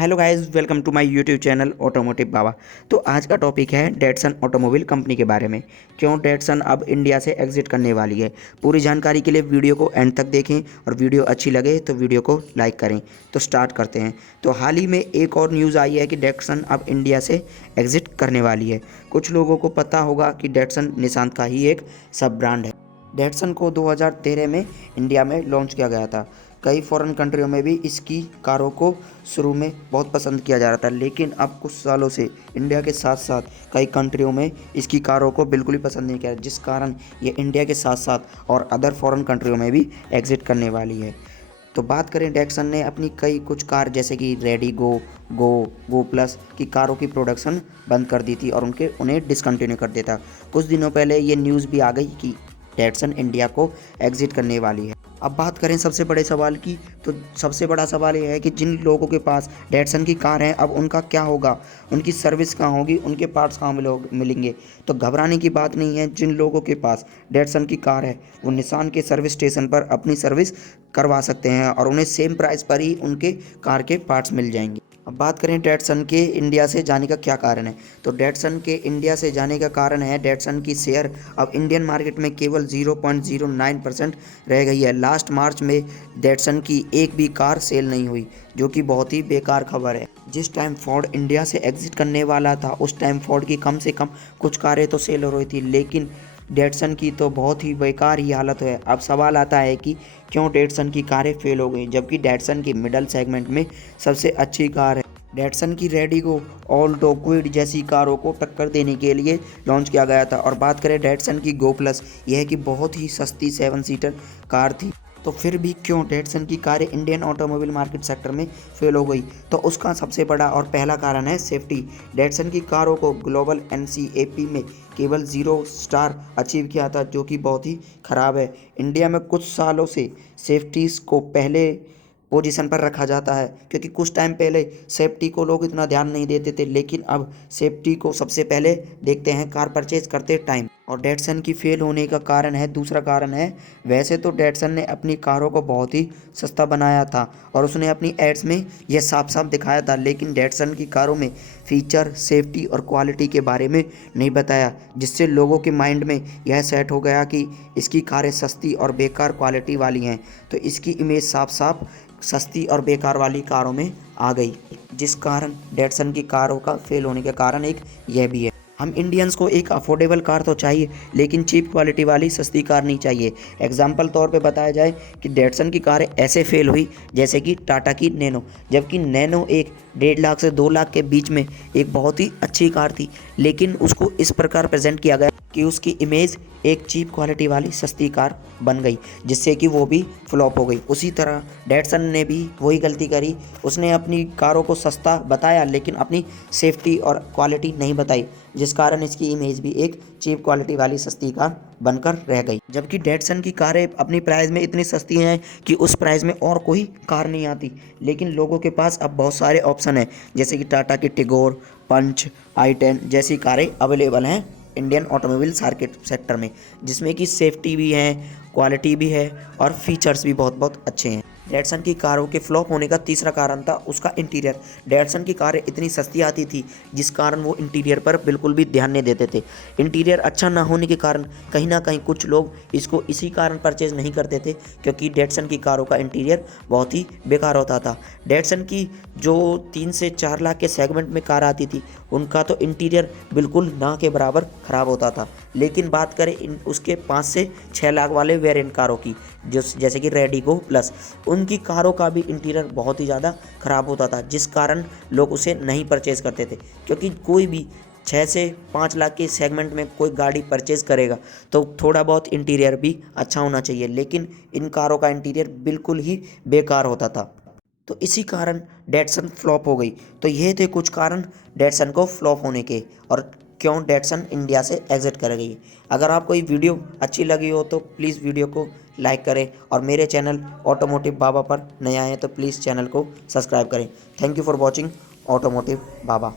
Hello guys, welcome to my YouTube channel automotive Baba. तो आज का टॉपिक है डेटसन ऑटोमोबाइल कंपनी के बारे में। क्यों डेटसन अब इंडिया से एग्जिट करने वाली है। पूरी जानकारी के लिए वीडियो को एंड तक देखें और वीडियो अच्छी लगे तो वीडियो को लाइक करें। तो स्टार्ट करते हैं। तो हाल ही में एक और न्यूज़ आई है कि डेटसन अब इंडिया से एग्जिट करने वाली है। कुछ लोगों को पता होगा कि डेटसन निसान का ही एक सब ब्रांड है। डेटसन को 2013 में इंडिया में लॉन्च किया गया था। कई फॉरेन कंट्रियों में भी इसकी कारों को शुरू में बहुत पसंद किया जा रहा था, लेकिन अब कुछ सालों से इंडिया के साथ साथ कई कंट्रियों में इसकी कारों को बिल्कुल ही पसंद नहीं किया, जिस कारण ये इंडिया के साथ साथ और अदर फॉरेन कंट्रियों में भी एग्जिट करने वाली है। तो बात करें, डेटसन ने अपनी कई कुछ कार जैसे कि रेडिगो, गो प्लस की कारों की प्रोडक्शन बंद कर दी थी और उन्हें डिसकंटिन्यू कर दिया था। कुछ दिनों पहले ये न्यूज़ भी आ गई कि डेटसन इंडिया को एग्जिट करने वाली है। अब बात करें सबसे बड़े सवाल की, तो सबसे बड़ा सवाल यह है कि जिन लोगों के पास डेटसन की कार है अब उनका क्या होगा, उनकी सर्विस कहाँ होगी, उनके पार्ट्स कहाँ मिलेंगे। तो घबराने की बात नहीं है। जिन लोगों के पास डेटसन की कार है वो निसान के सर्विस स्टेशन पर अपनी सर्विस करवा सकते हैं और उन्हें सेम प्राइस पर ही उनके कार के पार्ट्स मिल जाएंगे। अब बात करें डेटसन के इंडिया से जाने का क्या कारण है, तो डेटसन के इंडिया से जाने का कारण है डेटसन की शेयर अब इंडियन मार्केट में केवल 0.09% रह गई है। लास्ट मार्च में डेटसन की एक भी कार सेल नहीं हुई, जो कि बहुत ही बेकार खबर है। जिस टाइम फोर्ड इंडिया से एग्जिट करने वाला था उस टाइम फोर्ड की कम से कम कुछ कारें तो सेल हो रही थी, लेकिन डेटसन की तो बहुत ही बेकार ही हालत है। अब सवाल आता है कि क्यों डेटसन की कारें फेल हो गई, जबकि डेटसन की मिडल सेगमेंट में सबसे अच्छी कार है। डेटसन की रेडिगो, ऑल्टो, क्विड जैसी कारों को टक्कर देने के लिए लॉन्च किया गया था। और बात करें डेटसन की गो प्लस, यह कि बहुत ही सस्ती 7 सीटर कार थी। तो फिर भी क्यों डेटसन की कारें इंडियन ऑटोमोबाइल मार्केट सेक्टर में फेल हो गई, तो उसका सबसे बड़ा और पहला कारण है सेफ्टी। डेटसन की कारों को ग्लोबल NCAP में केवल 0 स्टार अचीव किया था, जो कि बहुत ही ख़राब है। इंडिया में कुछ सालों से सेफ्टीज़ को पहले पोजीशन पर रखा जाता है, क्योंकि कुछ टाइम पहले सेफ्टी को लोग इतना ध्यान नहीं देते थे, लेकिन अब सेफ्टी को सबसे पहले देखते हैं कार परचेज करते टाइम। और डेटसन की फेल होने का कारण है, दूसरा कारण है, वैसे तो डेटसन ने अपनी कारों को बहुत ही सस्ता बनाया था और उसने अपनी एड्स में यह साफ साफ दिखाया था, लेकिन डेटसन की कारों में फीचर, सेफ्टी और क्वालिटी के बारे में नहीं बताया, जिससे लोगों के माइंड में यह सेट हो गया कि इसकी कारें सस्ती और बेकार क्वालिटी वाली हैं। तो इसकी इमेज साफ साफ सस्ती और बेकार वाली कारों में आ गई, जिस कारण डेटसन की कारों का फेल होने का कारण एक यह भी है। हम इंडियंस को एक अफोर्डेबल कार तो चाहिए, लेकिन चीप क्वालिटी वाली सस्ती कार नहीं चाहिए। एग्जाम्पल तौर पे बताया जाए कि डेटसन की कारें ऐसे फेल हुई जैसे कि टाटा की नैनो, जबकि नैनो एक 1.5 लाख से 2 लाख के बीच में एक बहुत ही अच्छी कार थी, लेकिन उसको इस प्रकार प्रेजेंट किया गया कि उसकी इमेज एक चीप क्वालिटी वाली सस्ती कार बन गई, जिससे कि वो भी फ्लॉप हो गई। उसी तरह डेटसन ने भी वही गलती करी, उसने अपनी कारों को सस्ता बताया लेकिन अपनी सेफ्टी और क्वालिटी नहीं बताई, जिस कारण इसकी इमेज भी एक चीप क्वालिटी वाली सस्ती कार बनकर रह गई। जबकि डेटसन की कारें अपनी प्राइस में इतनी सस्ती हैं कि उस प्राइस में और कोई कार नहीं आती, लेकिन लोगों के पास अब बहुत सारे ऑप्शन हैं, जैसे कि टाटा की टिगोर, पंच, i10 जैसी कारें अवेलेबल हैं इंडियन ऑटोमोबाइल मार्केट सेक्टर में, जिसमें कि सेफ्टी भी है, क्वालिटी भी है और फीचर्स भी बहुत बहुत अच्छे हैं। डेटसन की कारों के फ्लॉप होने का तीसरा कारण था उसका इंटीरियर। डेटसन की कारें इतनी सस्ती आती थी जिस कारण वो इंटीरियर पर बिल्कुल भी ध्यान नहीं देते थे। इंटीरियर अच्छा ना होने के कारण कहीं ना कहीं कुछ लोग इसको इसी कारण परचेज़ नहीं करते थे, क्योंकि डेटसन की कारों का इंटीरियर बहुत ही बेकार होता था। डेटसन की जो 3 से 4 लाख के सेगमेंट में कार आती थी उनका तो इंटीरियर बिल्कुल ना के बराबर ख़राब होता था, लेकिन बात करें उसके 5 से 6 लाख वाले वेरिएंट कारों की, जो जैसे कि रेडिगो प्लस, उनकी कारों का भी इंटीरियर बहुत ही ज़्यादा ख़राब होता था, जिस कारण लोग उसे नहीं परचेज़ करते थे। क्योंकि कोई भी 6 से 5 लाख के सेगमेंट में कोई गाड़ी परचेज़ करेगा तो थोड़ा बहुत इंटीरियर भी अच्छा होना चाहिए, लेकिन इन कारों का इंटीरियर बिल्कुल ही बेकार होता था। तो इसी कारण डेटसन फ्लॉप हो गई। तो ये थे कुछ कारण डेटसन को फ्लॉप होने के और क्यों डेटसन इंडिया से एग्जिट कर गई। अगर आपको ये वीडियो अच्छी लगी हो तो प्लीज़ वीडियो को लाइक करें और मेरे चैनल ऑटोमोटिव बाबा पर नए आए हैं तो प्लीज़ चैनल को सब्सक्राइब करें। Thank you for watching automotive Baba.